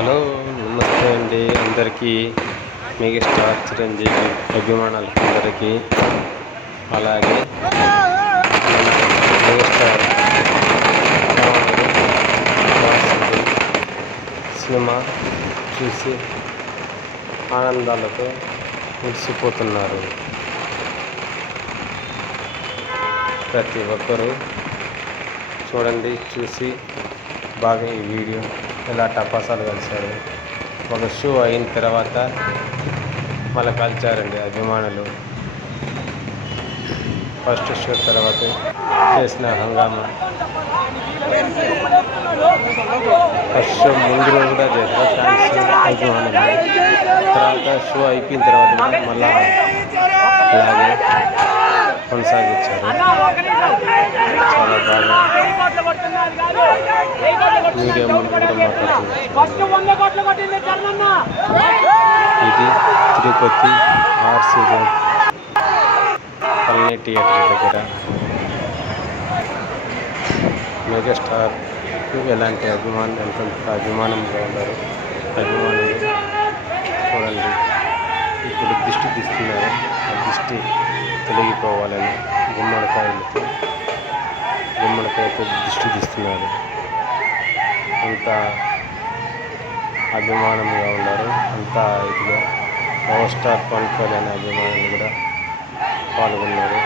Hello, నమస్తే అండి అందరికీ. మెగాస్టార్ చిరంజీవి అభిమానులకు అందరికీ, అలాగే మెగాస్టార్ సినిమా చూసి ఆనందాలతో మురిసిపోతున్నారు. ప్రతి ఒక్కరూ చూడండి, చూసి బాగా ఈ వీడియో ఎలా టపాసాలు కలిశారు. ఒక షో అయిన తర్వాత మళ్ళీ కలిశారండి అభిమానులు. ఫస్ట్ షో తర్వాత చేసిన హంగామా, ఫస్ట్ షో ముందు రోజు కూడా చేశారు ఫ్యాన్స్ అభిమానులు. తర్వాత షో అయిపోయిన తర్వాత మళ్ళా అలాగే కొనసాగించారు. చాలా బాగా మీడియా ముందు కూడా మాట్లాడుతున్నారు. ఇది Tirupati RC road Palani theatre దగ్గర మెగాస్టార్ ఎలాంటి అభిమానంగా ఉన్నారు అభిమానులు. చూడండి, ఇప్పుడు దిష్టి తీస్తున్నారు. ఆ దిష్టి తొలగిపోవాలని గుమ్మడికాయతో దిష్టి తీస్తున్నారు. అంత అభిమానంగా ఉన్నారు. అంత ఇదిగా పవర్ స్టార్ పవన్ కళ్యాణ్ అభిమానులు కూడా పాల్గొన్నారు.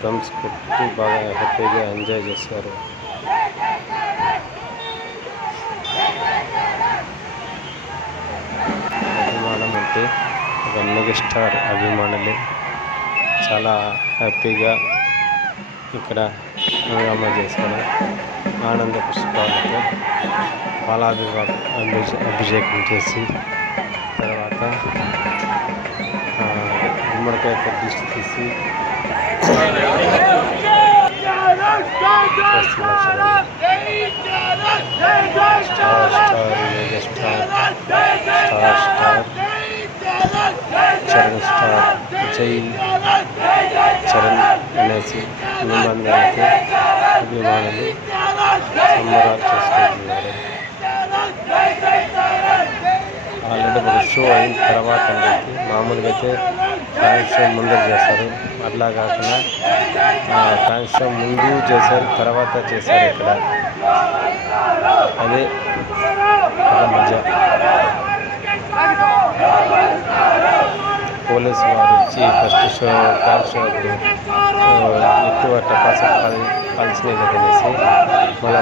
డ్రమ్స్ కొట్టి బాగా హ్యాపీగా ఎంజాయ్ చేశారు. అభిమానం అంటే ఒక మెగాస్టార్ అభిమానులే చాలా హ్యాపీగా ఇక్కడ హంగామా చేశారు. ఆనంద పుష్పాలతో అభిషేకం చేసి తర్వాత గుమ్మడికాయ దిష్టి తీసి చరణ్ స్టార్ జై చరణ్ అనేసి నిబంధనలతో అభిమానులు సంబరాలు చేసుకుంటున్నారు. ఆల్రెడీ ఒక షో అయిన తర్వాత మామూలుగా అయితే ఫ్యాన్స్ షో ముందర చేస్తారు. అట్లా కాకుండా ఫ్యాన్స్ షో ముందు చేశారు, తర్వాత చేశారు. ఇక్కడ అదే ఒక మజా. పోలీసు వారు వచ్చి ఫస్ట్ షో ఫ్యాన్స్ షో ఎక్కువ టపాసు కాల్చినాయి కదనేసి మళ్ళీ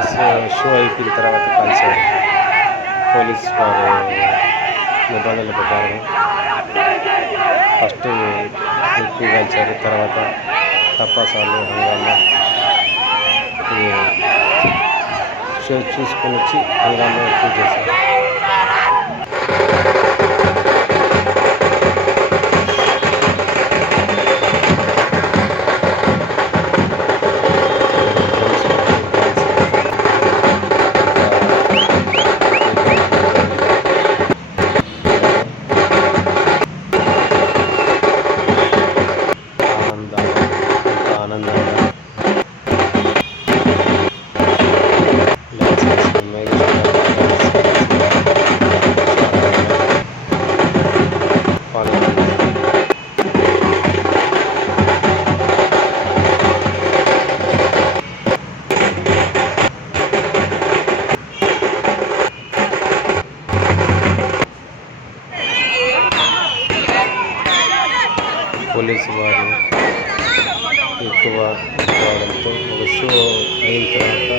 షో అయిపోయిన తర్వాత కాల్చారు. పోలీసు వారు నిబంధనల ప్రకారం ఫస్ట్ ఎక్కువ కాల్చారు, తర్వాత టపాసాలు హంగామా షో చూసుకొని వచ్చి హంగామా ఎక్కువ చేశారు. పోలీసు వారు ఎక్కువ రావడంతో ఒక షో అయిన తర్వాత